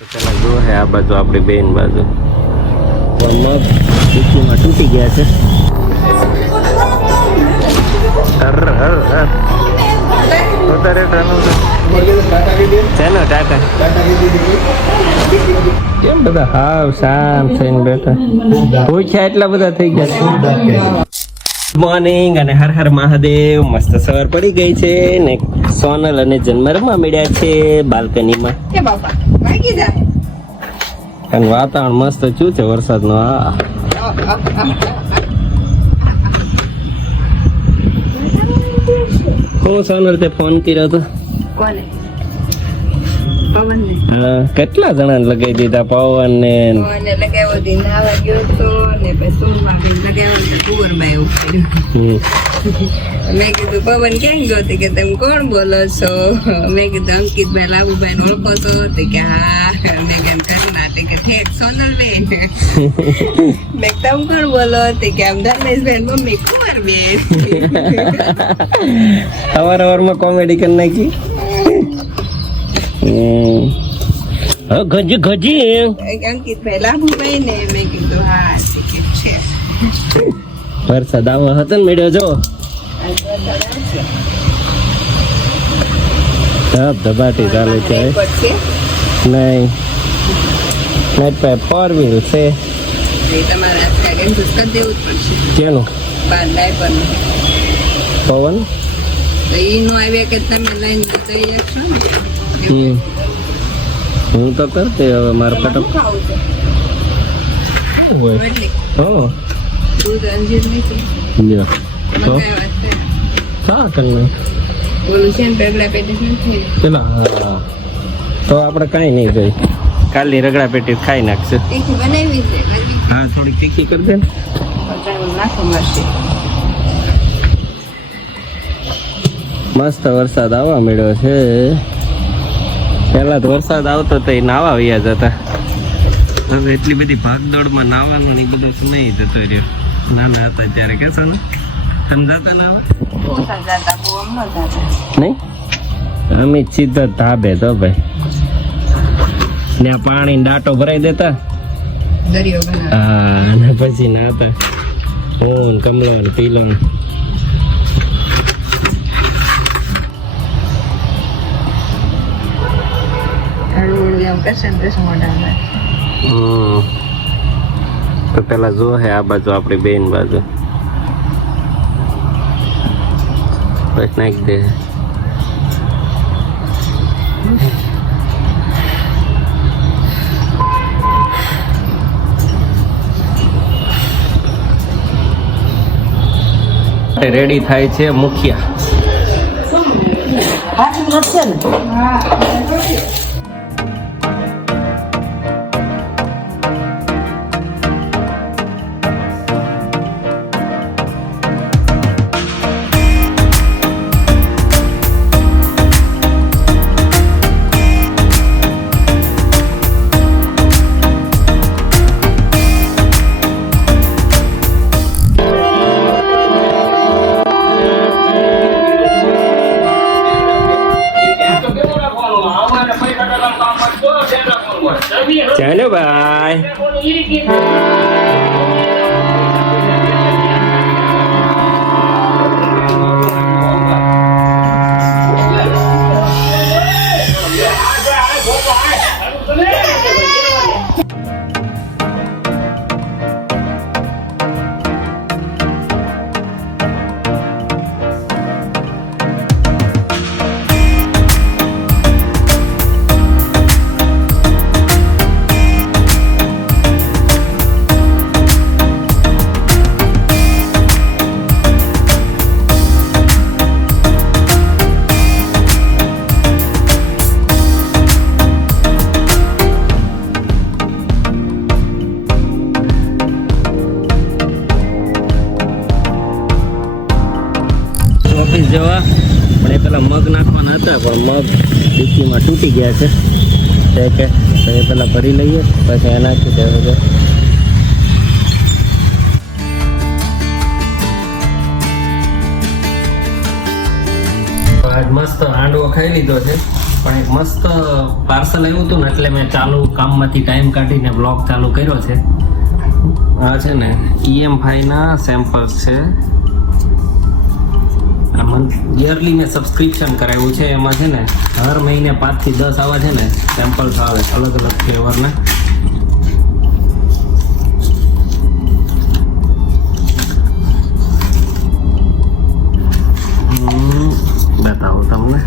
પેલા જો હે આ બાજુ આપણી બેન બાજુ મગ ટીકીમાં તૂટી ગયા છે. ચાલો ટાટા. કેમ બધા હાવ શાંત થઈને બેઠા? પૂછ્યા એટલા બધા થઈ ગયા. મોર્નિંગ અને હર હર મહાદેવ. મસ્ત સવાર પડી ગઈ છે ને સોનલ અને જન્મરમાં મળ્યા છે બાલ્કનીમાં. અને વાતાવરણ મસ્ત શું છે વરસાદનું. હા હું સોનલ તે ફોન કર્યો હતો. કોને? પવનને. હા કેટલા જણા લગાવી દીધા પવન ને પવનને લગાવ્યો દી નાવા ગયો તો ને પછી સોમવાર ને લગાવ્યો તો કુંવરબાઈ ઉઠી. મેં કીધું પવન ક્યાં ગયો તે કે તમે કોણ બોલો છો? મેં કીધું અંકિતભાઈ લાભુભાઈ ઓળખો છો તે કે હા. મેં કેમ કરના તે કે ઠેક સોનલબેન. મેં તમે કોણ બોલો તે કે આમ ધર્મેશભાઈ મમ્મી કુંવરબેન. અવારમાં કોમેડી કરી નાખી. ગજી ગજી અંકિતભાઈ લાભુભાઈ ને મેં કીધું હા ટિકિટ છે. વરસાદ આવો હતો ને મેળ્યો જો ધબાટી ચાલે છે. નહીં નેટ પે 4 વ્હીલ છે. તમારે કરી દેવું જ પડશે. કેનું બાર ડાયપરનું પવન તો ઈનું આવે કે તમે લઈને જઈ શકશો ને. હું તો કરતી હવે મારે શું ફટક ખાવું છે? હોય. વડલી હો દૂધ અંજીર નથી લ્યો તો મંગાવ્યા છે. હા તમને ઓલું છે ને પેગડા પેટીસ નથી. પેલા હા તો આપણે કાંઈ નહીં ભાઈ કાલની રગડા પેટી ખાઈ નાખશે. તીખી બનાવી છે કરવી હા થોડીક તીખી કરી દે ને. પચાસ નાખો મળશે. મસ્ત વરસાદ આવવા મળ્યો છે. પહેલા તો વરસાદ આવતો તો એ નાવા વયા જતા. હવે એટલી બધી ભાગદોડમાં નાવાનો ને બધો સમય જતો રહ્યો. નાના હતા ત્યારે કેશો ને તમે જતા નાવા ઓછા જાતા બહુ આમ ન જાતા. નહીં અમે સીધા ધાબે તો ભાઈ ને પાણી ડાટો ભરાઈ દેતા. દરિયો બનાવે. હા અને પછી નાતા હું ને કમલો ને પીલો ને. હળવું એમ કરશે ને પછી મોઢામાં. તો પેલા જો હે આ બાજુ આપણી બેન બાજુ બસ નાખી દે. રેડી થાય છે મુખિયા. ચાલો ભાઈ. ઓફિસ જવા પણ એ પેલા મગ નાખવાના હતા પણ મગ ડીકીમાં તૂટી ગયા છે કે તો એ પેલા ભરી લઈએ પછી એ નાખી દેવું છે. આજ મસ્ત હાંડવો ખાઈ લીધો છે પણ એક મસ્ત પાર્સલ આવ્યું હતું ને એટલે મેં ચાલુ કામમાંથી ટાઈમ કાઢીને બ્લોગ ચાલુ કર્યો છે. આ છે ને EM5 ના સેમ્પલ્સ છે. યરલી મેં સબસ્ક્રિપ્શન કરાવ્યું છે. એમાં છે ને હર મહિને 5 થી 10 આવા છે ને સેમ્પલ્સ આવે અલગ અલગ ફ્લેવરના. બતાવું તમને.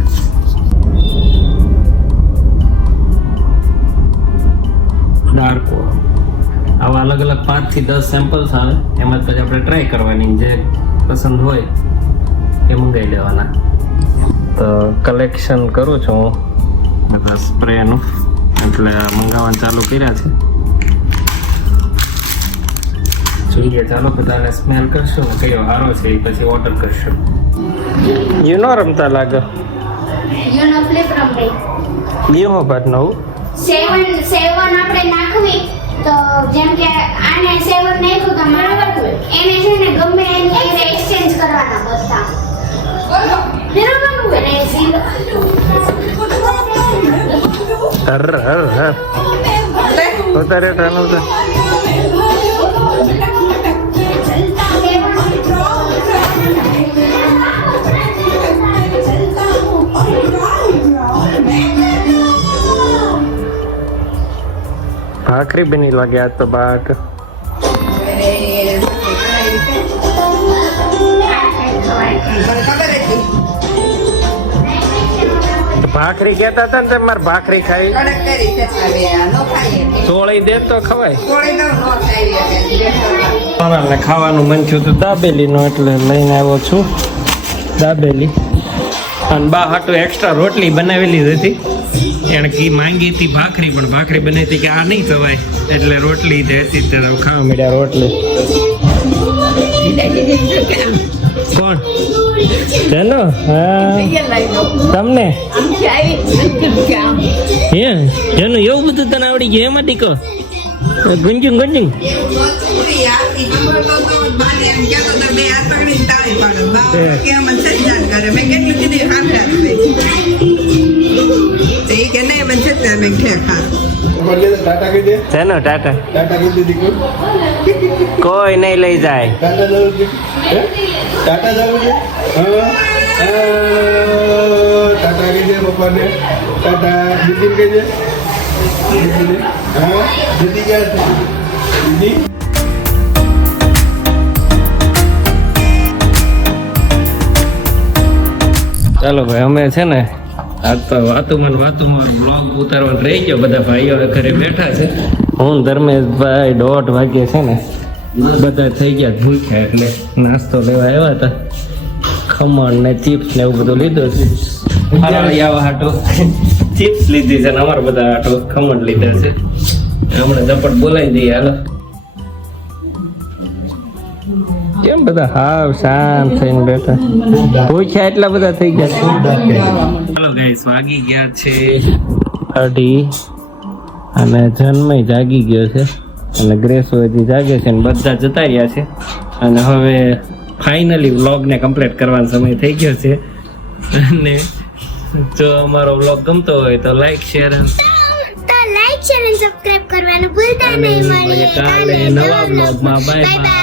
ડાર્ક આવા અલગ અલગ 5 થી 10 સેમ્પલ્સ આવે. એમાં પછી આપણે ટ્રાય કરવાની, જે પસંદ હોય એ મંગાવી લેવાના. તો કલેક્શન કરું છું હું બધા સ્પ્રેનું, એટલે મંગાવવાનું ચાલુ કર્યા છે. જોઈએ ચાલો બધાને સ્મેલ કરશું ને કયો સારો છે એ પછી ઓર્ડર કરશું. યુનો રમતા લાગે. યુનો ફ્લિપ રમે. યુનો બાદ નવું 7 આપણે નાખવી તો જેમ કે આને 7 નાખ્યું તો બરાબર એને છે ને ગમે એની એક્સચેન્જ કરવાના બધા. બરાબર ને હર હર હર ઉતારે ટ્રાનો તો ભાખરી બની લાગે આજ તો બાટ. ભાખરી કહેતા હતા ને મારે ભાખરી ખાઈ ચોળી દે તો ખવાય. ખાવાનું મન થયું હતું દાબેલીનું એટલે લઈને આવ્યો છું દાબેલી. અને બા હાટું એક્સ્ટ્રા રોટલી બનાવેલી જ હતી. એણે કી માંગી હતી ભાખરી, પણ ભાખરી બની હતી કે આ નહીં ખવાય એટલે રોટલી જ હતી. ત્યારે ખાવા મળ્યા રોટલી. કોણ ચાલો? હા તમને હે એનું એવું બધું તને આવડી ગયું એમાં ટીકો ગુંજું ગુંજું. ચાલો ટાટા કોઈ નહીં લઈ જાય. ટાટા જવું છે. ટાટા કહેજે પપ્પાને. ટાટા દીદી કહેજે. દીદીને હા દીદી ક્યાં છે? દીદી ચાલો ભાઈ અમે છે ને આજ તો વાતુમાં બ્લોગ ઉતારવાનું રહી ગયો. બધા ભાઈઓ ઘરે બેઠા છે. હું ધર્મેશભાઈ 1:30 વાગે છે ને બધા થઈ ગયા ભૂખ્યા એટલે નાસ્તો લેવા આવ્યા હતા. ખમણ ને ચિપ્સ ને એવું બધું લીધું છે. ફરાળી આવા હાટો ચિપ્સ લીધી છે ને અમારા બધા હાટો ખમણ લીધા છે. હમણાં ઝપટ બોલાવી દઈએ હાલો. કેમ બધા હાવ શાંત થઈને બેઠા? ભૂખ્યા એટલા બધા થઈ ગયા. ચાલો ગાઈસ વાગી ગયા છે 2:30 અને જન્મય જાગી ગયો છે અને ગ્રેસો હજી જાગે છે ને બધા જતા રહ્યા છે. અને હવે ફાઇનલી વ્લોગને કમ્પ્લીટ કરવાનો સમય થઈ ગયો છે. અને જો અમારો વ્લોગ ગમતો હોય તો લાઈક શેર અને સબસ્ક્રાઇબ કરવાનું ભૂલતા નહીં. કાલે નવા વ્લોગમાં બાય બાય.